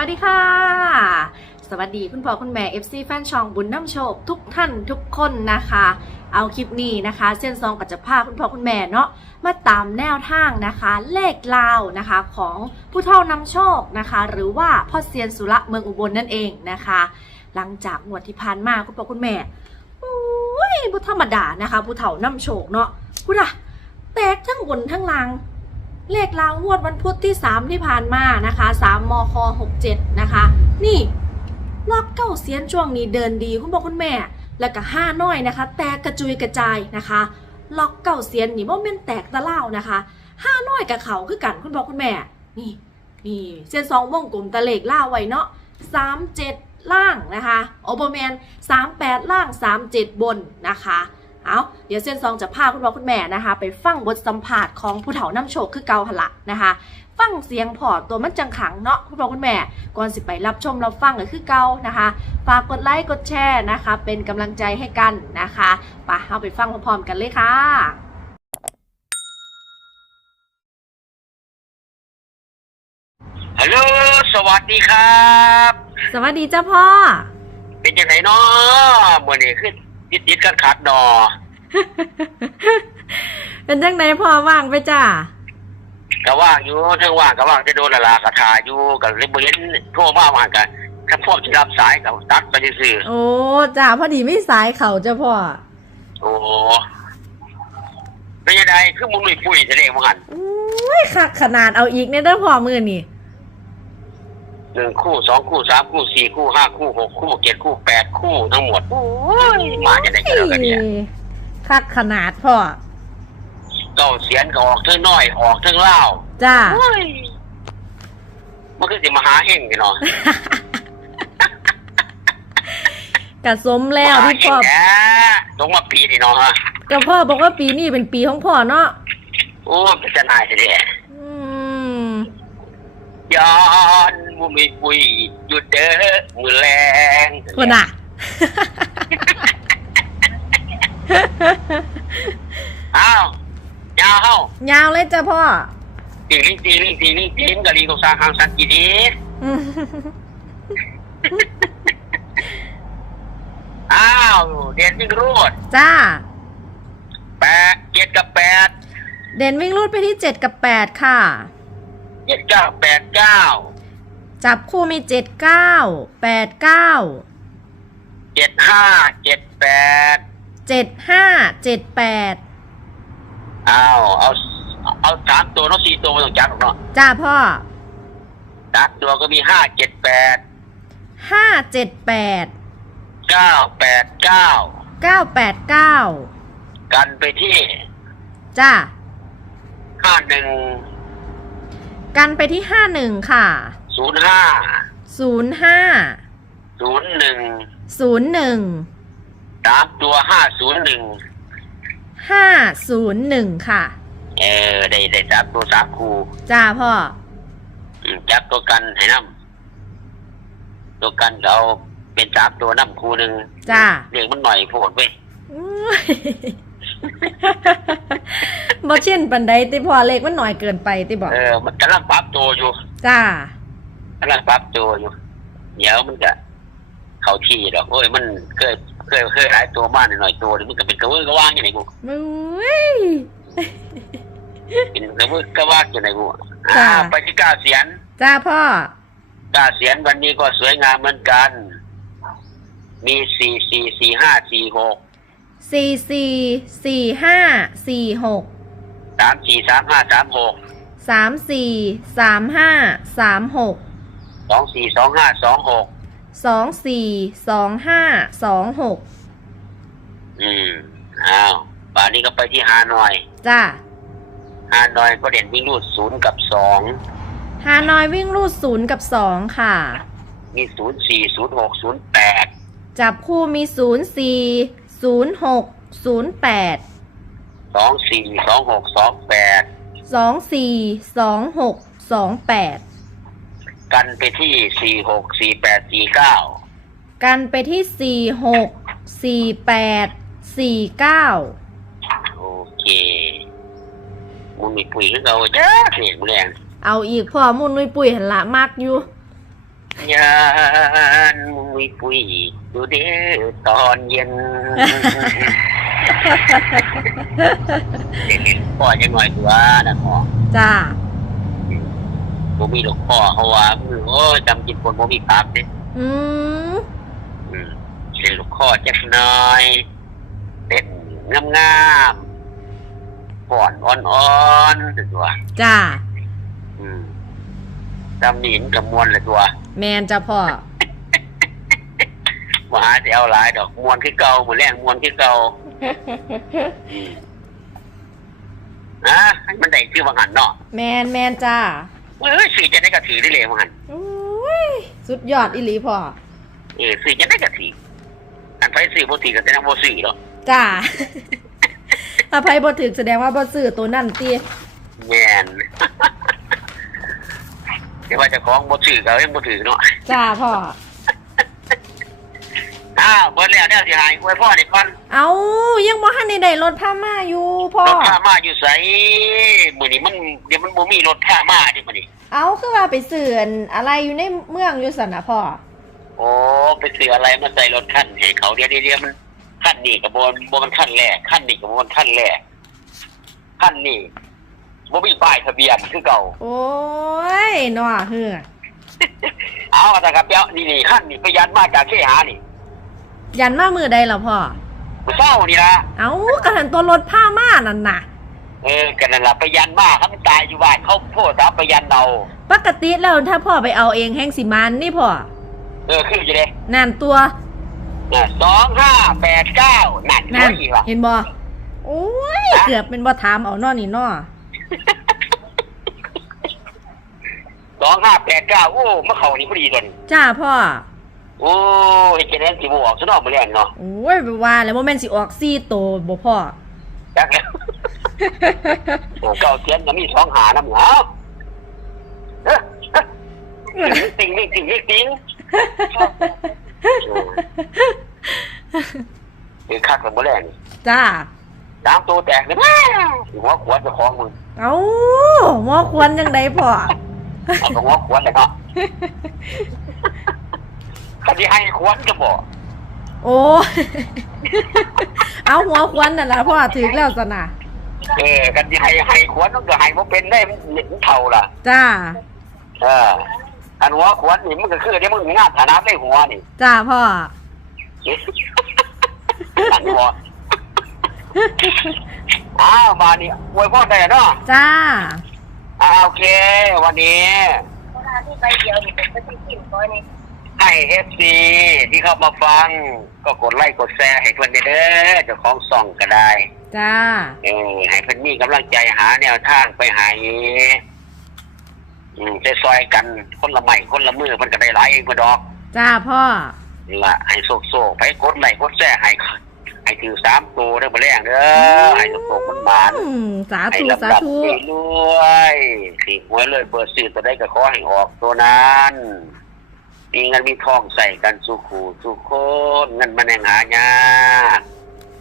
วัสดีค่ะ สวัสดีคุณพ่อคุณแม่ FC แฟนช่องบุญน้ำโชคทุกท่านทุกคนนะคะ เอาคลิปนี้นะคะเส้นซองกับจะพาคุณพ่อคุณแม่เนาะมาตามแนวทางนะคะ เลขลาวนะคะของผู้เท่านำโชคนะคะ หรือว่าพ่อเซียนสุระเมืองอุบลนั่นเองนะคะ หลังจากงวดที่ผ่านมาคุณพ่อคุณแม่โอ้ยผู้ธรรมดานะคะผู้เฒ่านำโชคเนาะพูดอะแตกทั้งบนทั้งล่าง เลขรางวดวันพุธที่ 3 ที่ผ่านมานะคะ3มค67 นะคะ นี่ล็อกเก้าเสียนช่วงนี้เดินดีคุณบอกคุณแม่ แล้วก็ห้าน้อยนะคะ แตกกระจุยกระจายนะคะล็อกเก้าเสียนนี่ว่าเป็นแตกตะเล่านะคะห้าน้อยกับเขาคือกันคุณบอกคุณแม่ นี่นี่เส้นสองวงกลมตะเลขล่าไว้เนาะสามเจ็ดล่างนะคะโอเบอร์แมนสามแปดล่างสามเจ็ดบนนะคะ เอาเดี๋ยวเส้นซองจะพาคุณพ่อคุณแม่นะคะ ไปฟังบทสัมภาษณ์ของผู้เฒ่าน้ำโชคคือเกาหนละนะคะ ฟังเสียงพอตัวมันจังขังเนาะคุณพ่อคุณแม่ก่อนสิไปรับชมรับฟังก็คือเกานะคะ ฝากกดไลค์กดแชร์นะคะ เป็นกำลังใจให้กันนะคะไปเอาไปฟังพร้อมๆกันเลยค่ะฮัลโหลสวัสดีครับ สวัสดีจ้าพ่อ เป็นยังไงเนาะเมื่อนี้ขึ้น ติดติดๆกันขาดดอ เป็นจังไดพ่อว่างไปจ้าก็ว่างอยู่เทั้งว่างก็ว่างจะโดนละลากระทาอยู่กับเลยบ่เห็นโทรมาว่างกันถ้าพวกที่รับสายกับตัดไปซื่อโอ้จ้าพอดีไม่สายเขาจ้าพ่อๆโอ้เป็นยังไงคือมุนลุยปุ้ยแสดงว่าหันอุ้ยคักขนาดเอาอีกเนี่ยเด้อพ่อมือนี่ หนึ่งคู่สองคู่สามคู่สี่คู่ห้าคู่หกคู่เจ็ดคู่แปดคู่ทั้งหมด โอ้ยมาจะได้กันแล้วกันเนี่ย คักขนาดพ่อ เก้าเสียนก็ออกเท่งน้อยออกเท่งเล่าวจ้า โอ้ยมันคือสิมาหาเฮงกันเนาะกะสมแล้วที่พ่อแหมลงมาปีนี่เนาะฮะก็พ่อบอกว่าปีนี้เป็นปีของพ่อเนาะ โอ้เป็นจะนายเสียอืม ย้อนมุมีปุยหยุดเด้อมือแรงคนน่ะ อ้าวยาวเฮ้ายาวเลยจ้ะพ่อตีลิงตีลิงตีลิงตีลิงกะลีกสร้างหางสันกีดีอืมอ้าวเด่นวิ่งรูดจ้า แปดเจ็ดกับแปดเด่นวิ่งรูดไปที่7กับ8ค่ะ เจ็ดเก้าแปดเก้าจับคู่มี7 9 8 9เจ็ดห้าเจ็ดแปด7 5 7 8อ้าวเอาเอาสามตัวเนาะสี่ตัวไม่ต้องจับหรอกเนาะจ้าพ่อสามตัวก็มีห้าเจ็ดแปด5 7 8เก้าแปดเก้า9 8 9กันไปที่จ้าห้าหนึ่ง กันไปที่51ค่ะศูนย์ห้า05ศูนย์หนึ่ง01สามตัวห้าศูนย์หนึ่ง501ค่ะ เออได้ได้สามตัวสามคู่จ้าพ่ออืมจับตัวกันให้น้ำตัวกันก็เอาเป็นสามตัวน้ำคู่หนึ่งจ้า เรียกมันหน่อยโผดไปอุ๊ย บ่เช่นปันใดติพอเล็กมันหน่อยเกินไปติบอกเออ มันกำลังปรับตัวอยู่จ้ากำลังปรับตัวอยู่ เดี๋ยวมันจะเข้าที่ดอกโอ้ยมันเคยเคยเคยหลายตัวมากหน่อยๆตัวนี่มันก็เป็นกระเบื้องกระว่างอย่างไรกูมึงเว้ยเป็นกระเบื้องกระว่างอย่างไรกูจ้ะอ่าไปที่เก้าเสียนจ้าพ่อเก้าเสียนวันนี้ก็สวยงามเหมือนกัน มีสี่สี่สี่ห้าสี่หก สี่สี่สี่ห้าสี่หกสามสี่สามห้าสามหกสามสี่สามห้าสามหกสองสี่สองห้าสองหกสองสี่สองห้าสองหกอืมอ้าวป่านนี้ก็ไปที่ฮานอยจ้าฮานอยก็เด่นวิ่งรูดศูนย์กับสองฮานอยวิ่งรูดศูนย์กับสองค่ะ มีศูนย์สี่ศูนย์หกศูนย์แปดจับคู่มีศูนย์สี่ ศูนย์หกศูนย์แปดสองสี่สองหกสองแปดสองสี่สองหกสองแปดกันไปที่สี่หกสี่แปดสี่เก้ากันไปที่สี่หกสี่แปดสี่เก้าโอเคมึงมีปุ๋ยขึ้นเอาจ้าเสียงแรงเอาอีกพ่อมุนนุยปุ๋ยหันละมากอยู่ยานมุยปุย ดูเด้อตอนเย็นเด็กๆพ่อจะหน่อยตัวนะพ่อจ้าบ่มีหลวงพ่อเขาว่ามือโอ้ยจำกินคนบ่มีปากเด้อืมอืมเส้นลูกคอจักหน่อยเต้นงามๆก่อนอ่อนๆตัวจ้าอืมจำหนินกับมวลเลยตัว แมนจ้าพ่อ มาหาจะเอาหลายดอกมวนคือเก่าหมือแรงมวนคือเก่าอืมอะให้มันได้คือวังหันเนาะแมนแมนจ้าเอ้ยสื่อจะได้กระถือได้เลยวังหันโอ้ยสุดยอดอีหลีพ่อเออสื่อจะได้กระถืออันไปสื่อบ่ถือก็แสดงบ่สื่อหรอกจ้าอภัยบ่ถึกแสดงว่าบ่ซื้อตัวนั่นตีแม่นเดี๋ยวว่าเจะของบ่สื่อก็ยังบ่ถือเนาะจ้าพ่อ อ้าวเบิดแล้วเนี่ยสิหายอวยพ่อนี่ก่อนเอายังบ่ทันได้ได้รถพามาอยู่พ่อ รถพามาอยู่ไสมื้อนี้มันเดี๋ยวมันบ่มีรถพามาดิมื้อนี้เอาคือว่าไปซื้ออันอะไรอยู่ในเมืองอยู่สั่นน่ะพ่อโอ้ไปซื้ออะไรมาใส่รถคันให้เขาเดี๋ยวเดี๋ยวมันคันนี่กับบนบนคันแรกคันนี่กับบนคันแรกคันนี่บ่มีป้ายทะเบียนคือเก่า โอ้ยน้อเฮือเอาแต่ครับเดี๋ยวนี่นี่คันนี่ไปยันมาจากเคหานี่ ยันมามือใดล่ะพ่อมื้อเช้านี่ละเอากระหันตัวรถพามานั่นน่ะ เออกันนั่นล่ะไปยันมาเขามันตายอยู่บ้านเขาโทษตามไปยันเอาปกติแล้วถ้าพ่อไปเอาเองแห้งสิมันนี่พ่อ เออคืออยู่เด้นั่นตัวสองห้าแปดเก้านั่นนั่นโอ้ยอีกว่ะเห็นบ่โอ้ยเกือบเป็นบ่ถามเอานอนี่นอสองห้าแปดเก้าโอ้มาเข้านี่พอดีตัวนี้จ้าพ่อ โอ้ยเจริญสิบออกซะเนอกมาเรียนเนาะโอ้ยไปว่าแล้วโมเมนต์สิออกซี่โตวบ่พ่อ จักแล้วเก่าเสียนก็มีสองหาน้ำเหงาเอ้อเอ้อติงนี่ติงนี่ติงคือคักกับโบแลนจ้า น้ำตัวแตกเลยหัวขวดเจะคล้าของมึงเอาหมอควรจังไดพ่อเอาไปหัวขวดเลยเนาะ คันที่ให้ขวดก็บอกโอ้ยเอาหัวควันนั่นล่ะพ่อถึกแล้วสนะเออกันที่ให้ให้ขวดมันก็ให้บ่เป็นได้มันมันเท่าล่ะ จ้า เอออันหัวขวดนี่มันก็คือเดี๋ยวมึงงานฐานะได้หัวนี่ จ้าพ่ออันหัวอ้าวมานี่อวยพ่อได้เนาะจ้าอ่าโอเค วันนี้ที่ใบเดียวนี่เป็นปฏิทินก้อยนี่ ให้เอฟซีที่เข้ามาฟัง ก็กดไลค์กดแชร์ให้เพื่อนเด้อเจ้าของส่องก็ได้จ้า เออให้เพื่อนมีกำลังใจหาแนวทางไปหาอืมซอยๆกันคนละไม้คนละมือมันก็ได้หลายเองก็ดอกจ้าพ่อ ละให้โศกโศกไปกดไลค์กดแชร์ให้ให้ถือสามตัวเด้อมาแรงเด้อให้โศกมันหมานอืม สาให้ธุลำสาดับธุรวยสีหวยเลยเบอร์สี่ตัวได้ก็ขอให้ออกตัวนั้น มีเงินมีทองใส่กันสุขูสุขคนเงินมันแห่งหายาก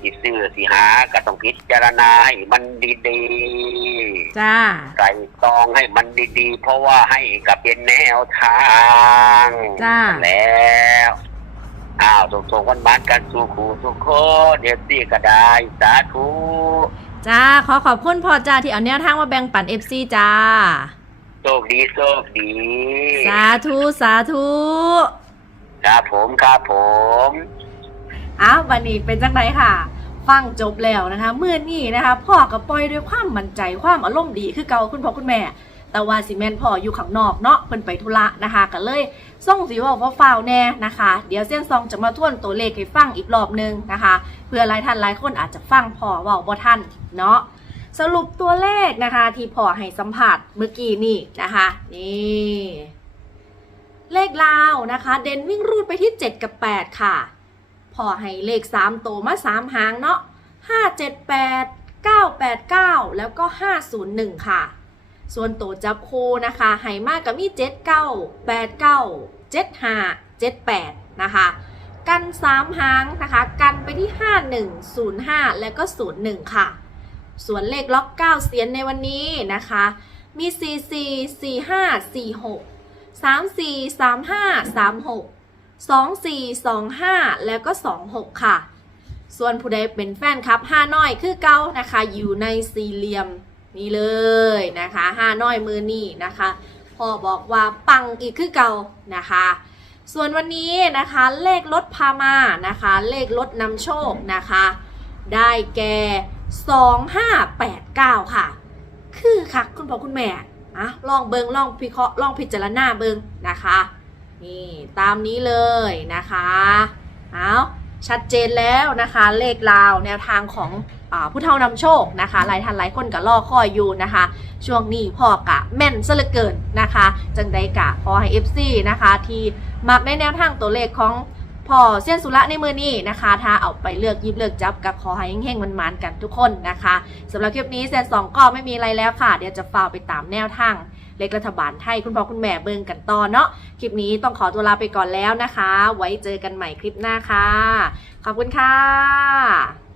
สิซื้อสิหาก็ต้องพิจารณาให้มันดีๆจ้าใส่ตองให้มันดีๆ เพราะว่าให้กับเป็นแนวทางจ้าแล้วอ้าวส่งๆวันบ้านกันสู่ขู่สุขคนเดี๋ยวสี่ก็ได้สาธุจ้าขอขอบคุณพ่อจ้าที่เอาแนวทางมาแบ่งปัน FC จ้า โชคดีโชคดี สาธุสาธุครับผมครับผมอ้าววันนี้เป็นจังไดค่ะ ฟังจบแล้วนะคะเมื่อนี้นะคะพ่อกับปอยด้วยความมั่นใจความอารมณ์ดีคือเก่าคุณพ่อคุณแม่ แต่ว่าสิแมนพ่ออยู่ข้างนอกเนาะเพิ่นไปธุระนะคะก็เลยส่งสีว่าว่าฟาวแน่นะคะ เดี๋ยวเส้นซองจะมาทวนตัวเลขให้ฟังอีกรอบนึงนะคะ เพื่อหลายท่านหลายคนอาจจะฟังพ่อเว่าบ่ทันเนาะ สรุปตัวเลขนะคะ ที่พอให้สัมผัสเมื่อกี้นี่นะคะ นี่เลขลาวนะคะ เด่นวิ่งรูดไปที่ 7 กับ 8 ค่ะ พอให้เลข 3 โตมา 3 หางเนาะ578 989 แล้วก็ 501 ค่ะ ส่วนตัวจับโคนะคะให้มากกับมี 79 89 75 78 นะคะ กัน 3 หางนะคะ กันไปที่ 51 05 แล้วก็ 01 ค่ะ ส่วนเลขล็อก 9 เสียนในวันนี้นะคะ มี 44 45 46 34 35 36 24 25 แล้วก็ 26 ค่ะ ส่วนผู้ใดเป็นแฟนคลับห้าน้อยคือเก้านะคะ อยู่ในสี่เหลี่ยมนี่เลยนะคะห้าน้อยมือนี่นะคะพ่อบอกว่าปังอีกคือเก่านะคะ ส่วนวันนี้นะคะเลขรถพามานะคะ เลขรถนำโชคนะคะ ได้แก่ 2589 ค่ะ คือค่ะคุณพ่อคุณแม่อะลองเบิงลองพิเคราะห์ลองพิจารณาเบิงนะคะนี่ตามนี้เลยนะคะเอาชัดเจนแล้วนะคะเลขราวแนวทางของอผู้เท่านำโชคนะคะหลายท่านหลายคนก็รอคอยอยู่นะคะ ช่วงนี้พ่อกะแม่นซะเหลือเกินนะคะ จังใดกะขอให้ FC นะคะ ที่มักในแนวทางตัวเลขของ พอเส้นสุระในมือนี้นะคะ ถ้าเอาไปเลือกยิบเลือกจับกับขอให้เฮงๆมันๆกันทุกคนนะคะสำหรับคลิปนี้เซนสองก็ไม่มีอะไรแล้วค่ะ เดี๋ยวจะฝาไปตามแนวทางเลขรัฐบาลไทยคุณพ่อคุณแม่เบิ่งกันต่อเนาะคลิปนี้ต้องขอตัวลาไปก่อนแล้วนะคะ ไว้เจอกันใหม่คลิปหน้าค่ะ ขอบคุณค่ะ